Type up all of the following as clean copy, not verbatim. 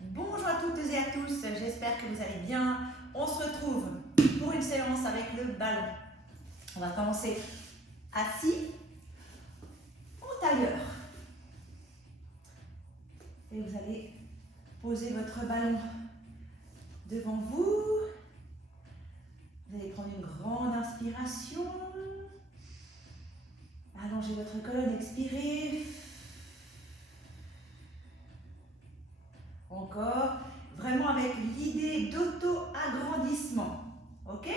Bonjour à toutes et à tous, j'espère que vous allez bien. On se retrouve pour une séance avec le ballon. On va commencer assis en tailleur. Et vous allez poser votre ballon devant vous. Vous allez prendre une grande inspiration. Allongez votre colonne, expirez. Encore, vraiment avec l'idée d'auto-agrandissement. Ok?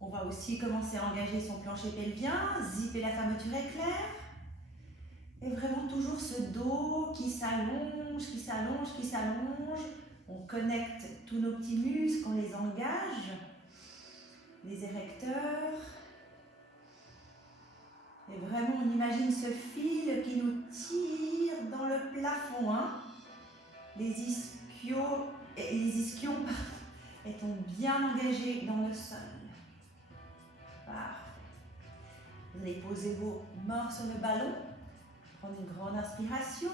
On va aussi commencer à engager son plancher pelvien, zipper la fermeture éclair. Et vraiment toujours ce dos qui s'allonge, qui s'allonge, qui s'allonge. On connecte tous nos petits muscles, on les engage. Les érecteurs. Et vraiment, on imagine ce fil qui nous tire dans le plafond. Hein? Les ischions étant bien engagés dans le sol. Parfait. Vous allez poser vos mains sur le ballon. Prendre une grande inspiration.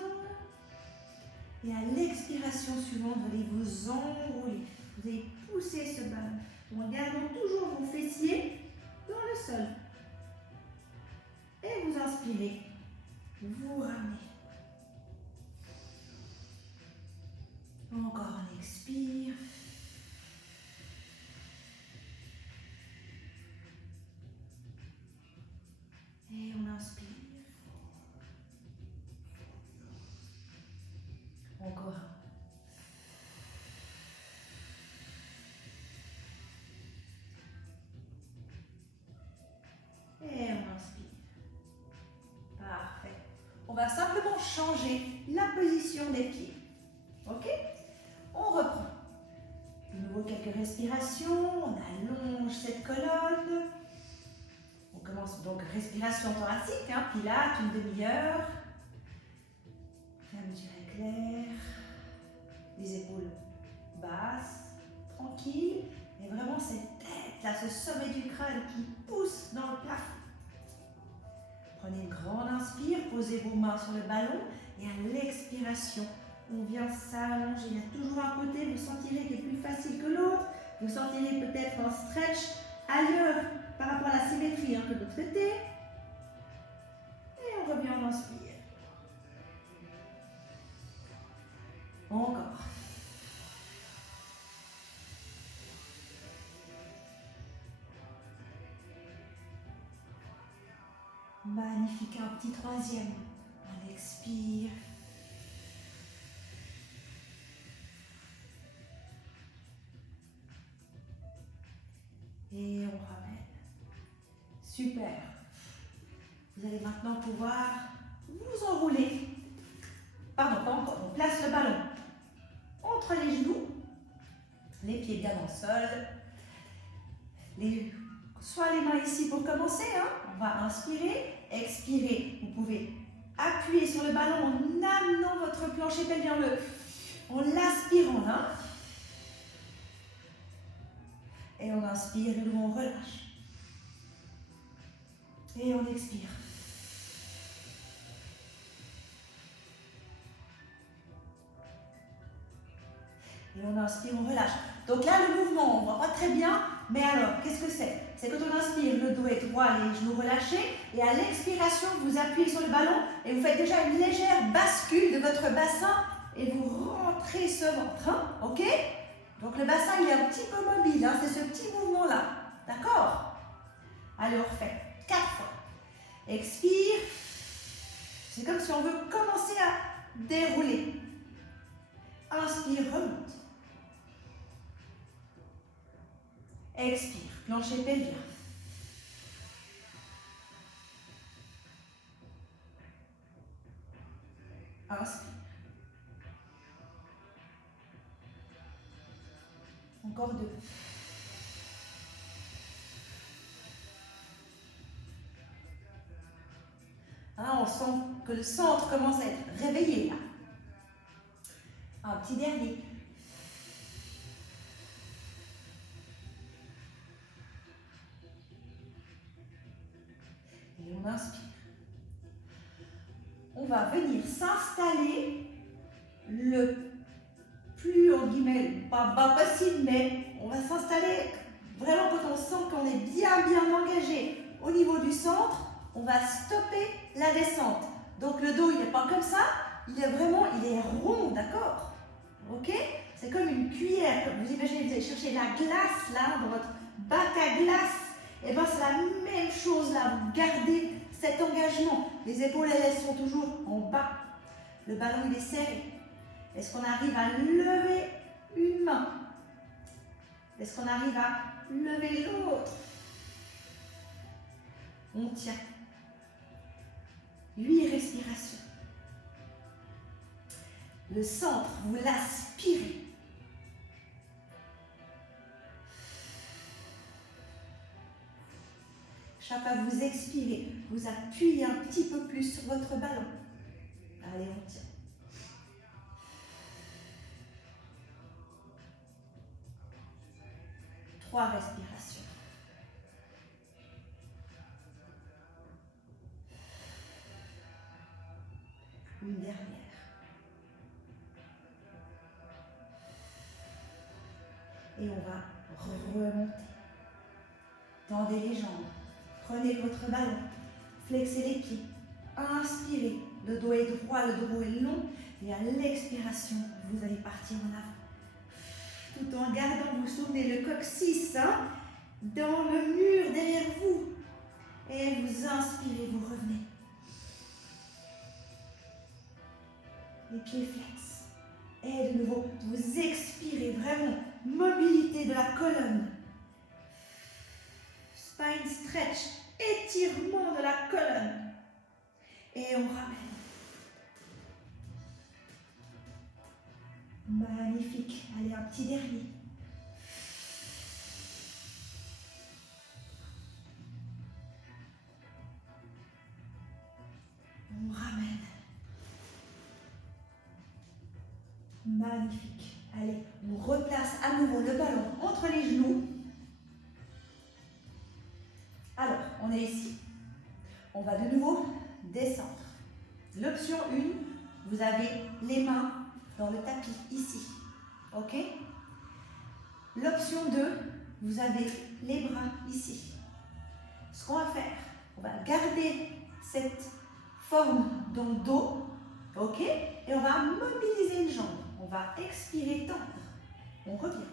Et à l'expiration suivante, vous allez vous enrouler. Vous allez pousser ce ballon en gardant toujours vos fessiers dans le sol. Et vous inspirez. Vous ramenez. Encore on expire. Et on inspire. Encore. Et on inspire. Parfait. On va simplement changer la position des pieds. Ok? On reprend. De nouveau quelques respirations. On allonge cette colonne. On commence donc respiration thoracique, hein, pilates, une demi-heure. Fermeture éclair. Les épaules basses, tranquilles. Et vraiment cette tête, là, ce sommet du crâne qui pousse dans le plafond. Prenez une grande inspire, posez vos mains sur le ballon. Et à l'expiration, on vient s'allonger. Il y a toujours un côté, vous sentirez qui est plus facile que l'autre. Vous sentirez peut-être un stretch ailleurs par rapport à la symétrie, hein, que de l'autre côté. Et on revient, on inspire. Encore. Magnifique, un petit troisième. On expire. Et on ramène. Super. Vous allez maintenant pouvoir vous enrouler. Pardon, pas encore. On place le ballon entre les genoux. Les pieds bien dans le sol. Soit les mains ici pour commencer. Hein. On va inspirer, expirer. Vous pouvez appuyer sur le ballon en amenant votre plancher pelvien en l'aspirant. Hein. Et on inspire, et on relâche. Et on expire. Et on inspire, on relâche. Donc là, le mouvement, on ne voit pas très bien, mais alors, qu'est-ce que c'est? C'est quand on inspire, le dos est droit, les genoux relâchés, et à l'expiration, vous appuyez sur le ballon, et vous faites déjà une légère bascule de votre bassin, et vous rentrez ce ventre, hein, ok? Donc le bassin, il est un petit peu mobile, hein, c'est ce petit mouvement-là, d'accord? Allez, on refait 4 fois. Expire. C'est comme si on veut commencer à dérouler. Inspire, remonte. Expire, plancher pelvien. Inspire. Encore 2. Hein, on sent que le centre commence à être réveillé là. Un petit dernier. Et on inspire. On va venir s'installer le guillemets, pas bas possible, mais on va s'installer vraiment quand on sent qu'on est bien engagé au niveau du centre, on va stopper la descente. Donc le dos, il n'est pas comme ça, il est rond, d'accord? Ok? C'est comme une cuillère. Vous imaginez, vous allez chercher la glace là, dans votre bac à glace. Et bien c'est la même chose là, vous gardez cet engagement. Les épaules, elles sont toujours en bas. Le ballon, il est serré. Est-ce qu'on arrive à lever une main? Est-ce qu'on arrive à lever l'autre? On tient. 8 respirations. Le centre, vous l'aspirez. Chaque fois que vous expirez, vous appuyez un petit peu plus sur votre ballon. Allez, on tient. Trois respirations. Une dernière. Et on va remonter. Tendez les jambes. Prenez votre ballon. Flexez les pieds. Inspirez. Le dos est droit, le dos est long. Et à l'expiration, vous allez partir en avant. Tout en gardant, vous souvenez, le coccyx dans le mur derrière vous. Et vous inspirez, vous revenez. Les pieds flex. Et de nouveau, vous expirez vraiment. Mobilité de la colonne. Spine stretch. Étirement de la colonne. Et on ramène. Magnifique. Allez, un petit dernier. On ramène. Magnifique. Allez, on replace à nouveau le ballon entre les genoux. Alors, on est ici. On va de nouveau descendre. L'option 1, vous avez les mains dans le tapis, ici. Ok? L'option 2, vous avez les bras ici. Ce qu'on va faire, on va garder cette forme dans le dos. Ok? Et on va mobiliser une jambe. On va expirer, tendre. On revient.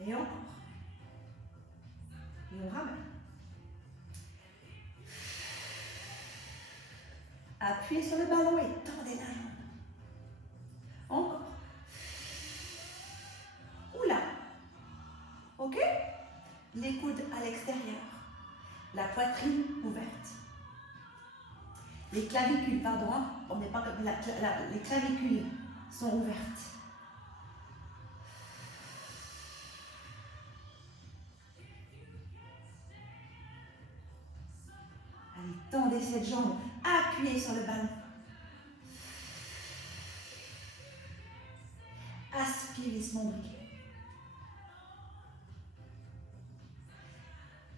Et encore. Et on ramène. Appuyez sur le ballon et tendez la jambe. Encore. Oula. Ok? Les coudes à l'extérieur. La poitrine ouverte. Les clavicules, pardon, on n'est pas comme les clavicules sont ouvertes. Allez, tendez cette jambe, appuyez sur le ballon. Aspirez ce nombril.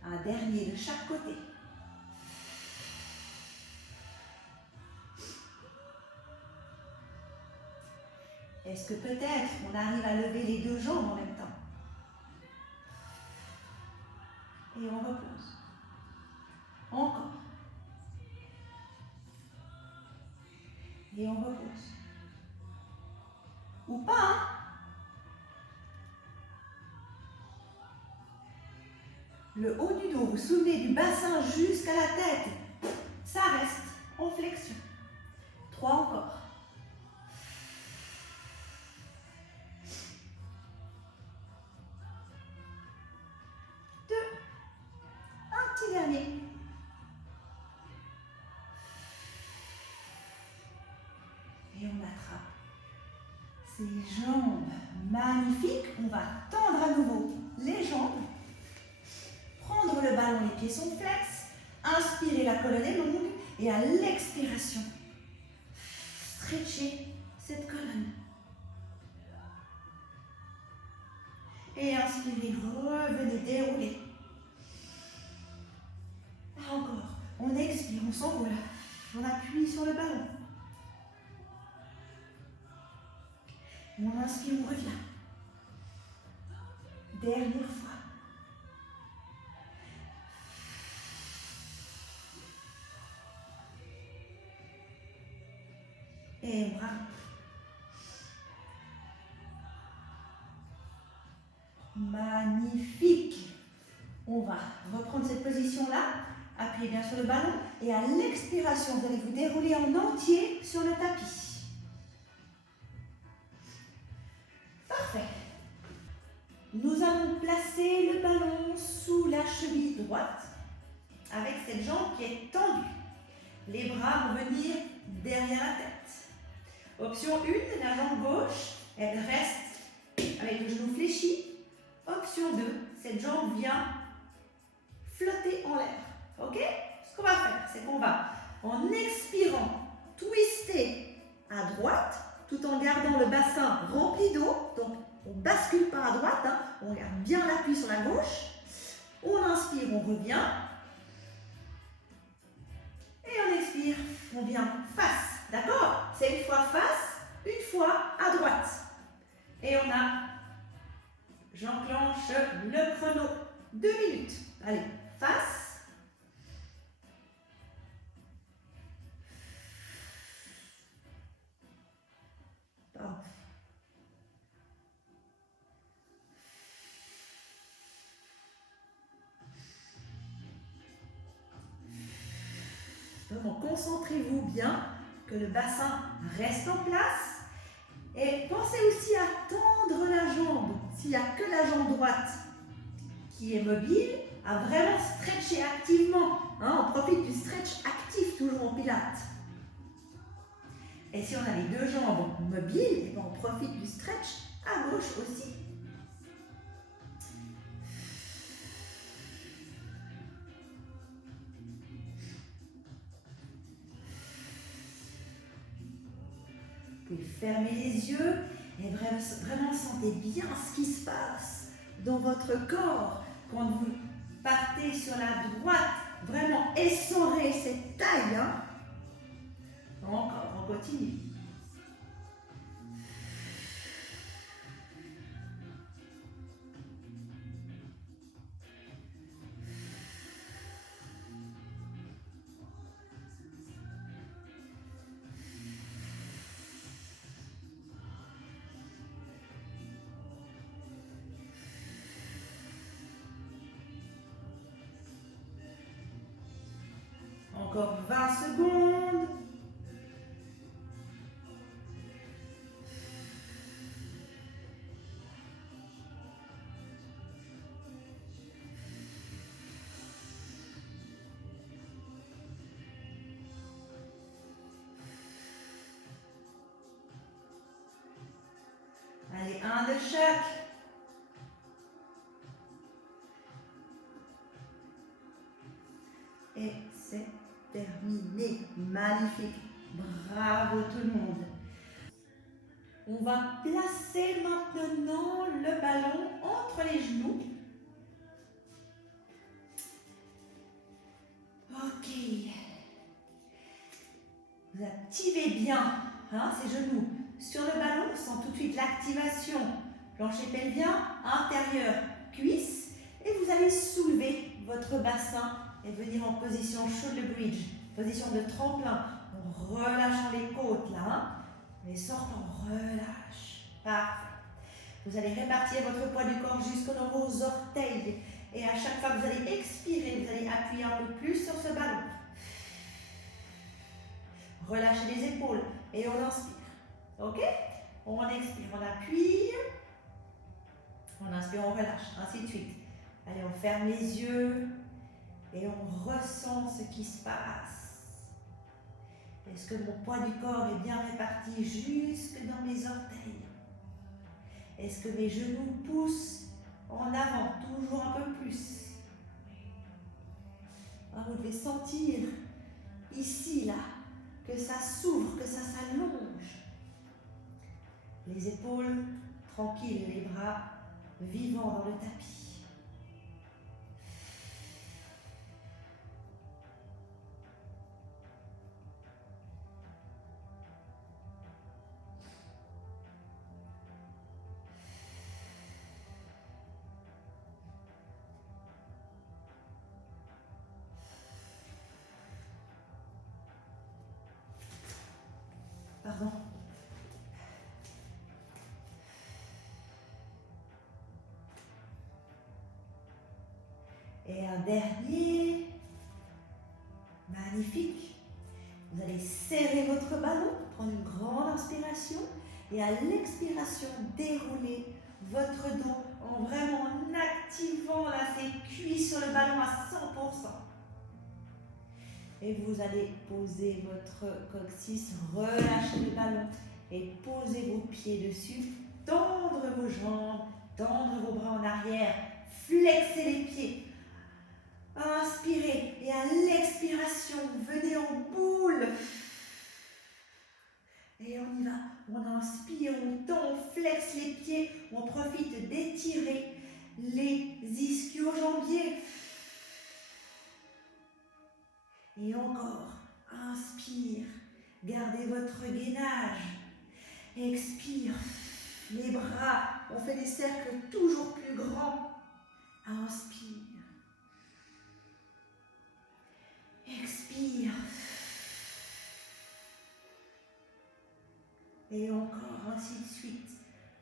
Un dernier de chaque côté. Est-ce que peut-être on arrive à lever les deux jambes en même temps? Et on repose. Encore. Et on repose. Ou pas, hein? Le haut du dos, vous vous souvenez du bassin jusqu'à la tête. Ça reste en flexion. 3 encore. 2. Un petit dernier. Et on attrape ces jambes magnifiques. On va tendre à nouveau les jambes. Prendre le ballon, les pieds sont flex. Inspirez, la colonne est longue. Et à l'expiration, stretchez cette colonne. Et inspirez, revenez dérouler. Encore. On expire, on s'enroule. On appuie sur le ballon. On inspire, on revient. Dernière fois. Et on ramène. Magnifique. On va reprendre cette position-là. Appuyez bien sur le ballon. Et à l'expiration, vous allez vous dérouler en entier sur le tapis. Parfait. Nous allons placer le ballon sous la cheville droite avec cette jambe qui est tendue. Les bras vont venir derrière la tête. Option 1, la jambe gauche, elle reste avec le genou fléchi. Option 2, cette jambe vient flotter en l'air. Ok? Ce qu'on va faire, c'est qu'on va, en expirant, twister à droite, tout en gardant le bassin rempli d'eau. Donc, on ne bascule pas à droite, hein, on garde bien l'appui sur la gauche. On inspire, on revient. Et on expire, on vient face. D'accord? C'est une fois face, une fois à droite. Et on a, j'enclenche le chrono. 2 minutes. Allez, face. Vraiment, concentrez-vous bien, que le bassin reste en place. Et pensez aussi à tendre la jambe. S'il n'y a que la jambe droite qui est mobile, à vraiment stretcher activement. Hein, on profite du stretch actif toujours en pilates. Et si on a les deux jambes mobiles, eh bien on profite du stretch à gauche aussi. Vous pouvez fermer les yeux et vraiment sentez bien ce qui se passe dans votre corps quand vous partez sur la droite. Vraiment essorez cette taille. Hein. Encore, on continue. Encore 20 secondes. Allez, un de chaque. Et c'est terminé. Magnifique. Bravo tout le monde. On va placer maintenant le ballon entre les genoux. Ok. Vous activez bien ces genoux sur le ballon. On sent tout de suite l'activation. Plancher pelvien, intérieur, cuisse. Et vous allez soulever votre bassin et venir en position shoulder bridge, position de tremplin, en relâchant les côtes là. Hein. Les sortant, relâche. Parfait. Vous allez répartir votre poids du corps jusqu'au dans vos orteils. Et à chaque fois que vous allez expirer, vous allez appuyer un peu plus sur ce ballon. Relâchez les épaules et on inspire. Ok? On expire, on appuie. On inspire, on relâche. Ainsi de suite. Allez, on ferme les yeux et on ressent ce qui se passe. Est-ce que mon poids du corps est bien réparti jusque dans mes orteils? Est-ce que mes genoux poussent en avant, toujours un peu plus? Alors, vous devez sentir ici, là, que ça s'ouvre, que ça s'allonge. Les épaules tranquilles, les bras vivants dans le tapis. dernier. Magnifique. Vous allez serrer votre ballon, prendre une grande inspiration et à l'expiration, dérouler votre dos en vraiment activant là, ses cuisses sur le ballon à 100%. Et vous allez poser votre coccyx, relâcher le ballon et poser vos pieds dessus, tendre vos jambes, tendre vos bras en arrière, flexer les pieds. Inspirez et à l'expiration, venez en boule. Et on y va. On inspire, on tend, on flexe les pieds, on profite d'étirer les ischio-jambiers. Et encore, inspire, gardez votre gainage. Expire, les bras, on fait des cercles toujours plus grands. Inspire. Expire. Et encore, ainsi de suite.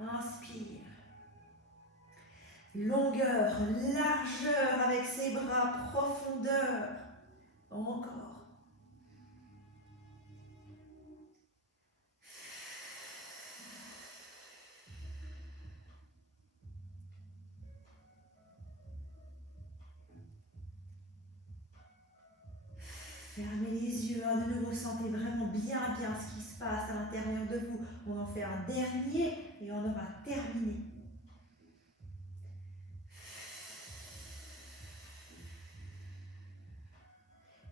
Inspire. Longueur, largeur avec ses bras, profondeur. Encore. Fermez les yeux, de nouveau, sentez vraiment bien ce qui se passe à l'intérieur de vous. On en fait un dernier et on aura terminé.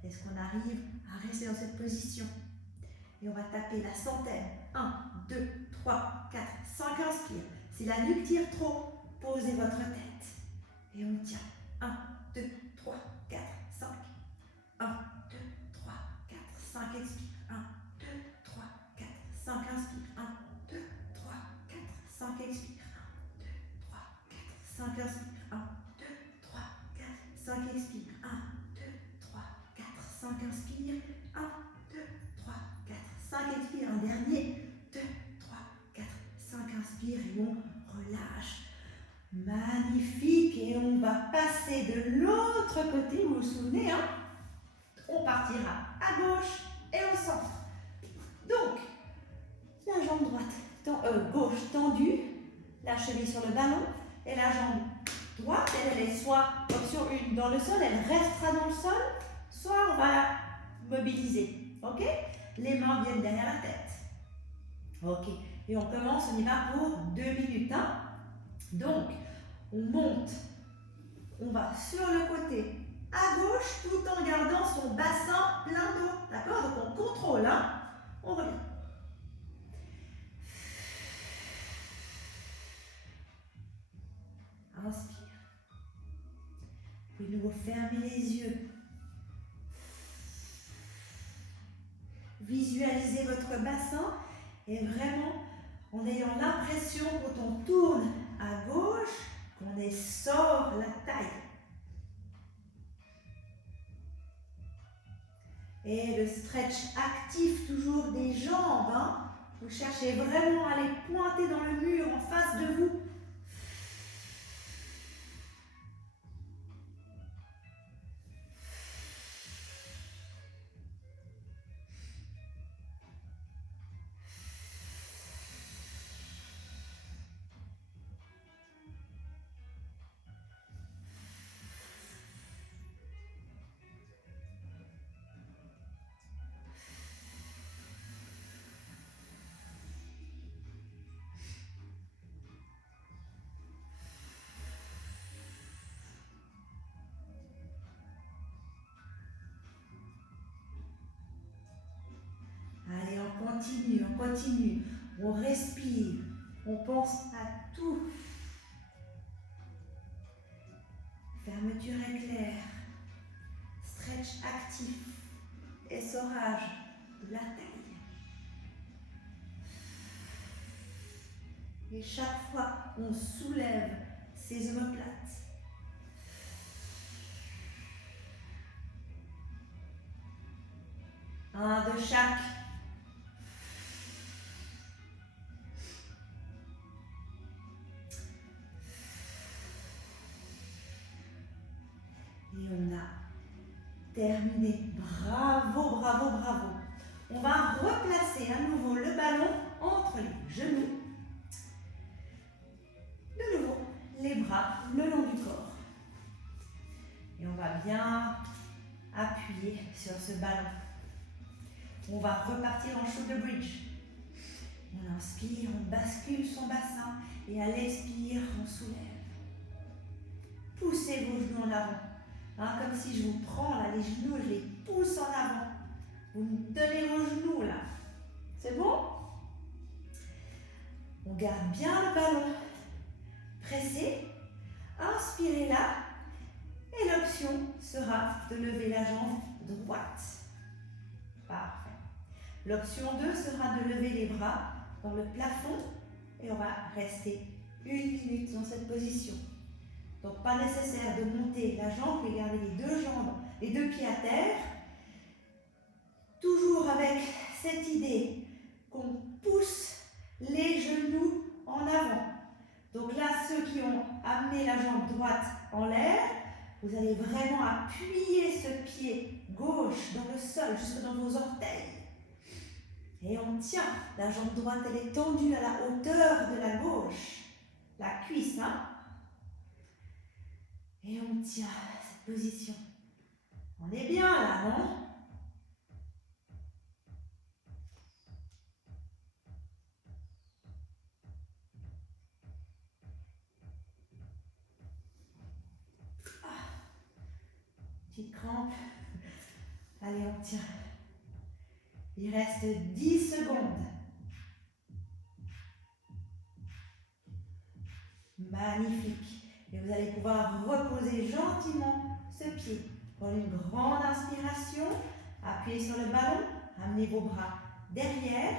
Est-ce qu'on arrive à rester dans cette position? Et on va taper la centaine. 1, 2, 3, 4, 5, inspire. Si la nuque tire trop, posez votre tête. Et on tient. 1, 2, 3, 4, 5. 1, 2, 3, 4, 5, expire. 1, 2, 3, 4, 5, inspire. 1, 2, 3, 4, 5, expire. 1, 2, 3, 4, 5, inspire. 1, 2, 3, 4, 5, expire. 1, 2, 3, 4, 5, inspire. 1, 2, 3, 4, 5, expire. Un dernier. 2, 3, 4, 5, inspire. Et on relâche. Magnifique. Et on va passer de l'autre côté. Vous vous souvenez, hein? On partira à gauche et au centre. Donc, la jambe droite, gauche tendue, la cheville sur le ballon, et la jambe droite, elle est soit option 1 dans le sol, elle restera dans le sol, soit on va la mobiliser. Ok? Les mains viennent derrière la tête. Ok. Et on commence, on y va pour 2 minutes. Hein? Donc, on monte, on va sur le côté à gauche tout en gardant son bassin plein d'eau. D'accord? Donc on contrôle. Hein? On revient. Inspire. Puis de nouveau fermer les yeux. Visualisez votre bassin et vraiment en ayant l'impression quand on tourne à gauche qu'on essore la taille. Et le stretch actif toujours des jambes. Hein. Vous cherchez vraiment à les pointer dans le mur en face de vous. Allez, on continue, on respire, on pense à tout. Fermeture éclair, stretch actif, essorage de la taille. Et chaque fois, on soulève ses omoplates. Un de chaque. Et on Terminé. Bravo, bravo, bravo. On va replacer à nouveau le ballon entre les genoux. De nouveau, les bras le long du corps. Et on va bien appuyer sur ce ballon. On va repartir en shoulder bridge. On inspire, on bascule son bassin et à l'expire, on soulève. Poussez vos genoux en avant. Hein, comme si je vous prends là, les genoux, je les pousse en avant. Vous me donnez vos genoux là. C'est bon? On garde bien le ballon. Pressez. Inspirez là. Et l'option sera de lever la jambe droite. Parfait. L'option 2 sera de lever les bras dans le plafond. Et on va rester 1 minute dans cette position. Donc pas nécessaire de monter la jambe, mais garder les deux jambes, les deux pieds à terre. Toujours avec cette idée qu'on pousse les genoux en avant. Donc là, ceux qui ont amené la jambe droite en l'air, vous allez vraiment appuyer ce pied gauche dans le sol, jusque dans vos orteils. Et on tient. La jambe droite, elle est tendue à la hauteur de la gauche. La cuisse, hein? Et on tient cette position. On est bien là, non? Petite crampe. Allez, on tient. Il reste 10 secondes. Magnifique. Et vous allez pouvoir reposer gentiment ce pied. Pour une grande inspiration, appuyez sur le ballon, amenez vos bras derrière.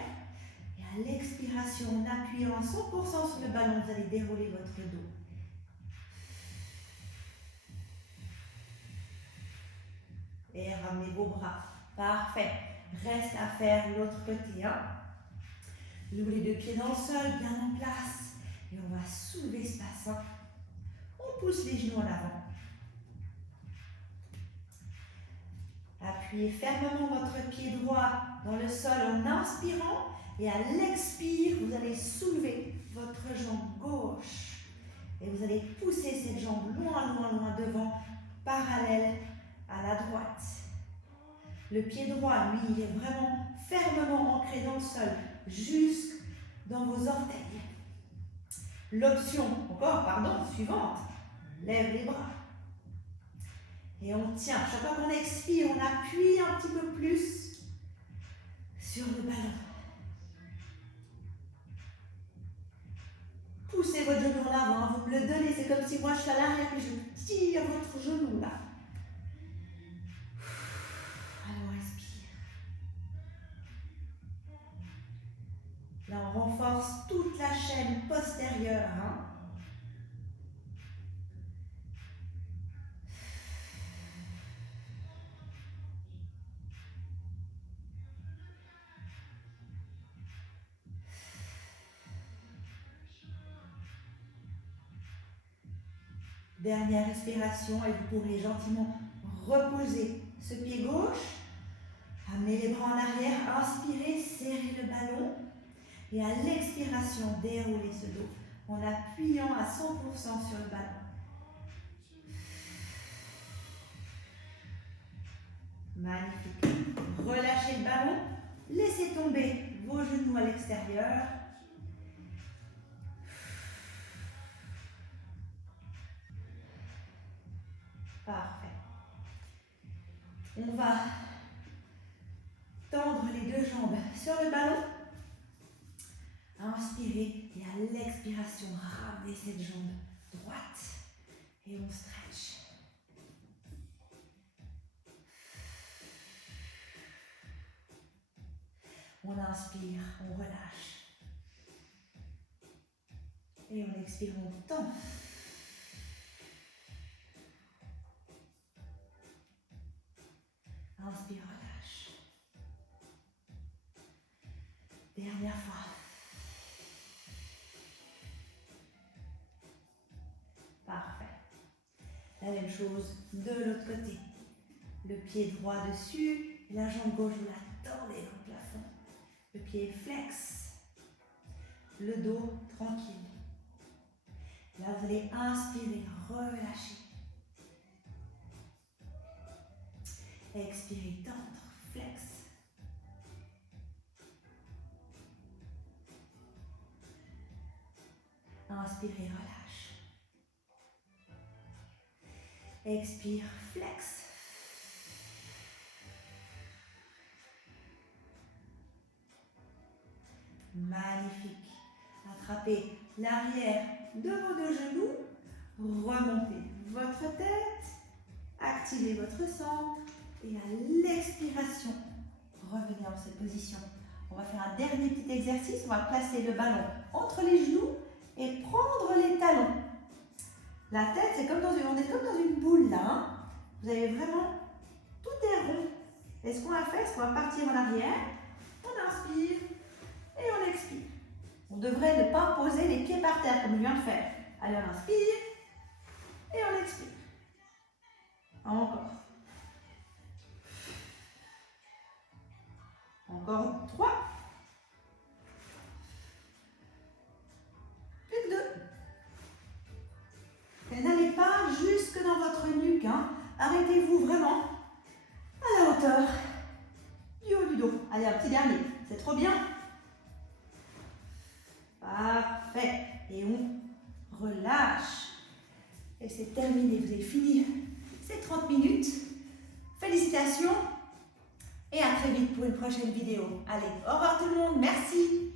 Et à l'expiration, en appuyant à 100% sur le ballon, vous allez dérouler votre dos. Et ramenez vos bras. Parfait. Reste à faire l'autre côté. Hein. Nous les deux pieds dans le sol, bien en place. Et on va soulever ce bassin. On pousse les genoux en avant. Appuyez fermement votre pied droit dans le sol en inspirant. Et à l'expire, vous allez soulever votre jambe gauche. Et vous allez pousser cette jambe loin, loin, loin devant, parallèle à la droite. Le pied droit, lui, il est vraiment fermement ancré dans le sol, jusque dans vos orteils. L'option, suivante, lève les bras. Et on tient. Chaque fois qu'on expire, on appuie un petit peu plus sur le ballon. Poussez votre genou en avant, vous me le donnez, c'est comme si moi je suis à l'arrière et je tire votre genou là. Alors respire. Là on renforce toute la chaîne postérieure. Hein. Dernière respiration et vous pourrez gentiment reposer ce pied gauche. Amenez les bras en arrière, inspirez, serrez le ballon. Et à l'expiration, déroulez ce dos en appuyant à 100% sur le ballon. Magnifique. Relâchez le ballon. Laissez tomber vos genoux à l'extérieur. Parfait. On va tendre les deux jambes sur le ballon. Inspirez et à l'expiration, ramenez cette jambe droite et on stretch. On inspire, on relâche. Et on expire, on tend. Inspire, relâche. Dernière fois. Parfait. La même chose de l'autre côté. Le pied droit dessus, et la jambe gauche, vous la tendez dans le plafond. Le pied flex. Le dos tranquille. Là, vous allez inspirer, relâcher. Expirez, tendre, flex. Inspirez, relâche. Expire, flex. Magnifique. Attrapez l'arrière de vos deux genoux. Remontez votre tête. Activez votre centre. Et à l'expiration, revenez en cette position. On va faire un dernier petit exercice. On va placer le ballon entre les genoux et prendre les talons. La tête, c'est comme on est comme dans une boule là. Hein. Vous avez vraiment, tout est rond. Et ce qu'on va faire, c'est qu'on va partir en arrière. On inspire et on expire. On devrait ne pas poser les pieds par terre comme je viens de faire. Allez, on inspire et on expire. Encore. Encore 3. Plus que 2. Et n'allez pas jusque dans votre nuque. Hein. Arrêtez-vous vraiment à la hauteur du haut du dos. Allez, un petit dernier. C'est trop bien. Parfait. Et on relâche. Et c'est terminé. Vous avez fini ces 30 minutes. Félicitations. Et à très vite pour une prochaine vidéo. Allez, au revoir tout le monde. Merci.